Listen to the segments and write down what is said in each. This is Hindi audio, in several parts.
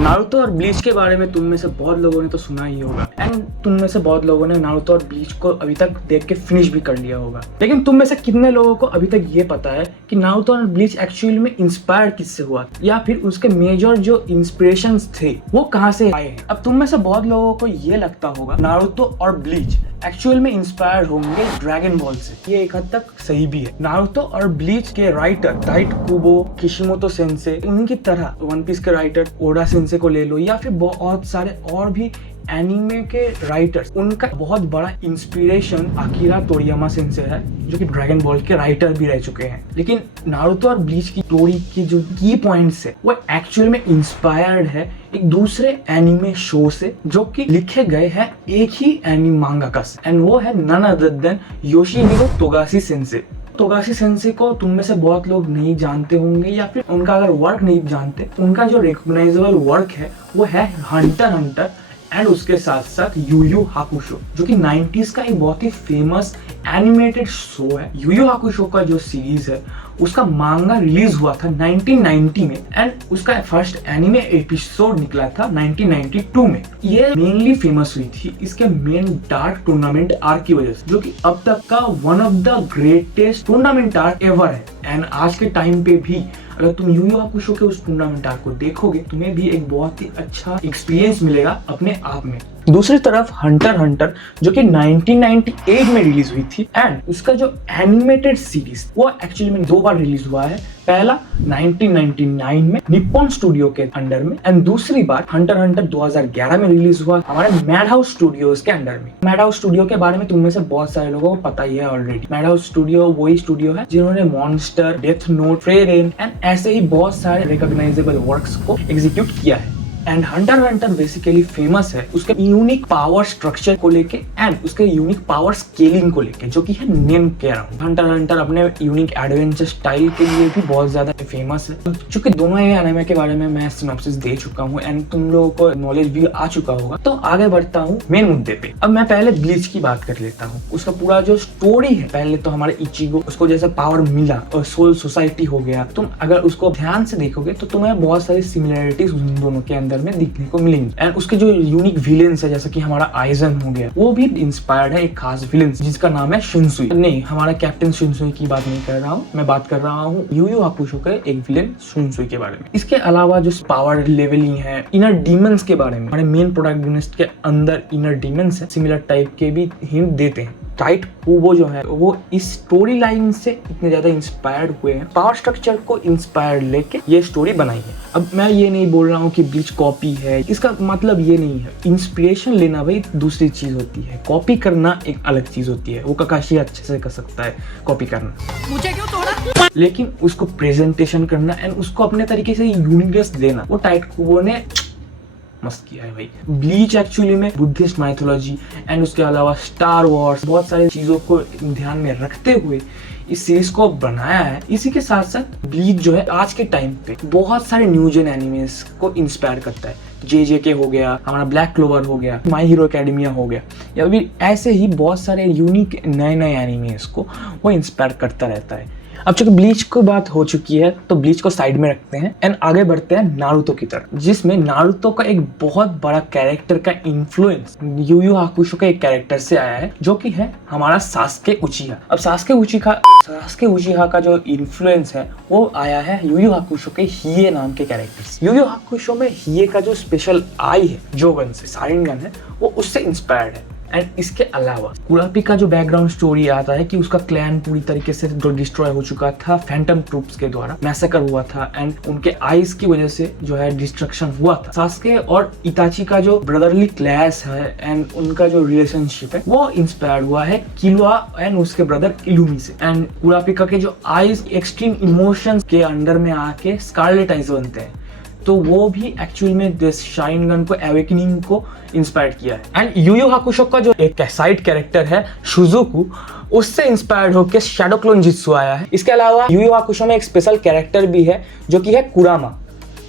नारुतो और ब्लीच के बारे में तुम में से बहुत लोगों ने तो सुना ही होगा एंड तुम में से बहुत लोगों ने नारुतो और ब्लीच को अभी तक देख के फिनिश भी कर लिया होगा। लेकिन तुम में से कितने लोगों को अभी तक ये पता है कि नारुतो और ब्लीच एक्चुअली में इंस्पायर किससे हुआ या फिर उसके मेजर जो इंस्पिरेशंस थे वो कहाँ से आए हैं। अब तुम में से बहुत लोगों को ये लगता होगा नारुतो और ब्लीच एक्चुअल में इंस्पायर होंगे ड्रैगन बॉल से। ये एक हद तक सही भी है। नारुतो और ब्लीच के राइटर टाइट कुबो, किशिमोतो सेंसे, उनकी तरह वन पीस के राइटर ओडा सेंसे को ले लो या फिर बहुत सारे और भी एनिमे के राइटर्स, उनका बहुत बड़ा इंस्पिरेशन अकीरा तोरियामा सेंसे है जो कि ड्रैगन बॉल के राइटर भी रह चुके हैं। लेकिन नारुतो और ब्लीच की स्टोरी की जो की पॉइंट्स है वो एक्चुअल में इंस्पायर्ड है एक दूसरे एनिमे शो से जो कि लिखे गए हैं एक ही एनिमे मांगाका से, एंड वो है none other than Yoshihiro Togashi sensei. Togashi sensei को तुम में से बहुत लोग नहीं जानते होंगे या फिर उनका अगर वर्क नहीं जानते, उनका जो रिकॉग्नाइजेबल वर्क है वो है हंटर हंटर एंड उसके साथ साथ यू यू हाकुशो जो कि 90s का एक बहुत ही फेमस एनिमेटेड शो है। यू यू हाकुशो का जो सीरीज है उसका मांगा रिलीज हुआ था 1990 में एंड उसका फर्स्ट एनिमे एपिसोड निकला था 1992 में। ये मेनली फेमस हुई थी इसके मेन डार्क टूर्नामेंट आर्क की वजह से, जो कि अब तक का one of the greatest tournament arc ever है। एंड आज के टाइम पे भी अगर तुम यू यू हाकुशो के उस टूर्नामेंट आर्क को देखोगे तुम्हें भी एक बहुत ही अच्छा एक्सपीरियंस मिलेगा अपने आप में। दूसरी तरफ हंटर हंटर जो कि 1998 में रिलीज हुई थी एंड उसका जो एनिमेटेड सीरीज वो एक्चुअली में 2 बार रिलीज हुआ है। पहला 1999 में निप्पॉन स्टूडियो के अंडर में एंड दूसरी बार हंटर हंटर 2011 में रिलीज हुआ हमारे मैड हाउस स्टूडियोज के अंडर में। मैड हाउस स्टूडियो के बारे में तुम में से बहुत सारे लोगों को पता ही है ऑलरेडी। मैड हाउस स्टूडियो वही स्टूडियो है जिन्होंने मॉन्स्टर, डेथ नोट, फ्रेरेन एंड ऐसे ही बहुत सारे रिकॉग्नाइजेबल वर्क्स को एग्जीक्यूट किया है। And Hunter Hunter basically famous है उसके यूनिक पावर स्ट्रक्चर को लेके एंड उसके यूनिक पावर स्केलिंग को लेके जो कि है नेम कह रहा हूँ। हंटर हंटर अपने यूनिक एडवेंचर स्टाइल के लिए भी बहुत ज्यादा फेमस है। चूंकि दोनों ही एनिमे के बारे में मैं सिनॉप्सिस दे चुका हूँ एंड तुम लोगों को नॉलेज भी आ चुका होगा, तो आगे बढ़ता हूँ मेन मुद्दे पे। अब मैं पहले ब्लीच की बात कर लेता हूँ। उसका पूरा जो स्टोरी है, पहले तो हमारे इचिगो उसको जैसे पावर मिला और सोल सोसाइटी हो गया, तुम अगर उसको ध्यान से देखोगे तो तुम्हें बहुत सारी सिमिलरिटीज उन दोनों के अंदर में दिखने को मिलेंगी। एंड उसके जो यूनिक विलेंस है जैसे कि हमारा आइजन हो गया, वो भी इंस्पायर्ड है एक खास विलेन जिसका नाम है शिनसुई। नहीं, हमारा कैप्टन शिनसुई की बात नहीं कर रहा हूँ, मैं बात कर रहा हूँ यू यू हाकुशो के एक विलेन शिनसुई के बारे में। इसके अलावा जो पावर लेवलिंग है, इनर डीमंस के बारे में, हमारे मेन प्रोटैगनिस्ट के अंदर इनर डीमंस है, सिमिलर टाइप के भी हिंट देते हैं। टाइट कुबो जो है वो इस स्टोरी लाइन से इतने ज्यादा इंस्पायर्ड हुए हैं, पावर स्ट्रक्चर को इंस्पायर्ड लेके ये स्टोरी बनाई है। अब मैं ये नहीं बोल रहा हूँ कि ब्लीच कॉपी है, इसका मतलब ये नहीं है। इंस्पिरेशन लेना भाई दूसरी चीज होती है, कॉपी करना एक अलग चीज होती है। वो काकाशी अच्छे से कर सकता है कॉपी करना, मुझे क्यों तोड़ा, लेकिन उसको प्रेजेंटेशन करना एंड उसको अपने तरीके से यूनिकनेस देना वो टाइट कुबो ने मस्त किया है भाई। ब्लीच एक्चुअली में बुद्धिस्ट माइथोलॉजी एंड उसके अलावा स्टार वॉर्स बहुत सारी चीजों को ध्यान में रखते हुए इस सीरीज को बनाया है। इसी के साथ साथ ब्लीच जो है आज के टाइम पे बहुत सारे न्यू जेन एनिमेस को इंस्पायर करता है। JJK हो गया, हमारा ब्लैक क्लोवर हो गया, माई हीरो एकेडमिया हो गया, या फिर ऐसे ही बहुत सारे यूनिक नए नए एनिमेस को वो इंस्पायर करता रहता है। अब चूंकि ब्लीच की बात हो चुकी है तो ब्लीच को साइड में रखते हैं एंड आगे बढ़ते हैं नारुतो की तरफ, जिसमें नारुतो का एक बहुत बड़ा कैरेक्टर का इन्फ्लुएंस यू यू हाकुशो के एक कैरेक्टर से आया है जो कि है हमारा सास्के उचिहा। अब सास्के उचिहा का जो इन्फ्लुएंस है वो आया है यू यू हाकुशो के हिये नाम के कैरेक्टर से। यू यू हाकुशो में हिये का जो स्पेशल आई है जो गन से सारिंगन है वो उससे इंस्पायर्ड है। एंड इसके अलावा कुरापी का जो बैकग्राउंड स्टोरी आता है कि उसका क्लैन पूरी तरीके से डिस्ट्रॉय हो चुका था, फैंटम ट्रूप्स के द्वारा मैसेकर हुआ था एंड उनके आइज की वजह से जो है डिस्ट्रक्शन हुआ था। सास्के और इताची का जो ब्रदरली क्लैश है एंड उनका जो रिलेशनशिप है वो इंस्पायर्ड हुआ है किलुआ एंड उसके ब्रदर इलुमी से। एंड कुरापिका के जो आइज एक्सट्रीम इमोशंस के अंडर में आके स्कारलेट आइज बनते हैं, तो वो भी एक्चुअल में शारिंगन को एवेकनिंग को इंस्पायर किया है। एंड यू यू हाकुशो का जो एक साइड कैरेक्टर है शुजुकु, उससे इंस्पायर्ड होकर शैडो क्लोन जित्सु आया है। इसके अलावा यू यू हाकुशो में एक स्पेशल कैरेक्टर भी है जो कि है कुरामा,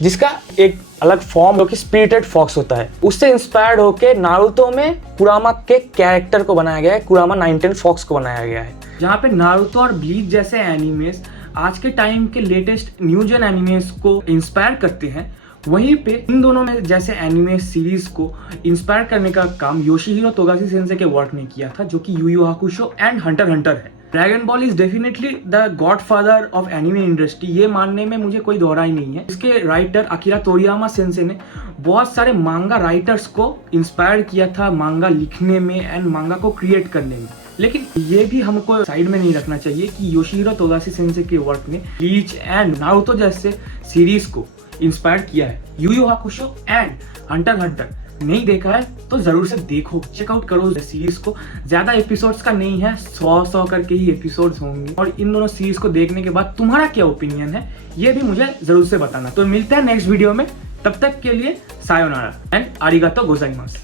जिसका एक अलग फॉर्म जो कि स्पिरिटेड फॉक्स होता है, उससे इंस्पायर्ड होकर नारुतो में कुरामा के कैरेक्टर को बनाया गया है, कुरामा 910 फॉक्स को बनाया गया है। जहाँ पे नारुतो और ब्लीच जैसे एनिमेस आज के टाइम के लेटेस्ट न्यू जेन एनिमेस को इंस्पायर करते हैं, वहीं पे इन दोनों में जैसे एनिमे सीरीज को इंस्पायर करने का काम योशिहिरो तोगाशी सेंसे के वर्क ने किया था, जो कि yu yu hakusho and Hunter Hunter है। Dragon Ball is definitely the godfather of anime industry, ये मानने में मुझे कोई दोहरा ही नहीं है। इसके राइटर अकीरा तोरियामा सेंसे ने बहुत सारे मांगा राइटर्स को इंस्पायर किया था मांगा लिखने में एंड मांगा को क्रिएट करने में। लेकिन ये भी हमको साइड में नहीं रखना चाहिए कि योशिहिरो तोगाशी सेंसे के वर्क ने ब्लीच एंड नारुतो जैसे सीरीज को इंस्पायर किया है। yu yu hakusho and Hunter Hunter नहीं देखा है तो जरूर से देखो, चेकआउट करो सीरीज को। ज्यादा एपिसोड्स का नहीं है, 100 करके ही एपिसोड्स होंगे। और इन दोनों सीरीज को देखने के बाद तुम्हारा क्या ओपिनियन है ये भी मुझे जरूर से बताना। तो मिलते हैं नेक्स्ट वीडियो में, तब तक के लिए सायोनारा एंड आरिगातो गोजाइमास।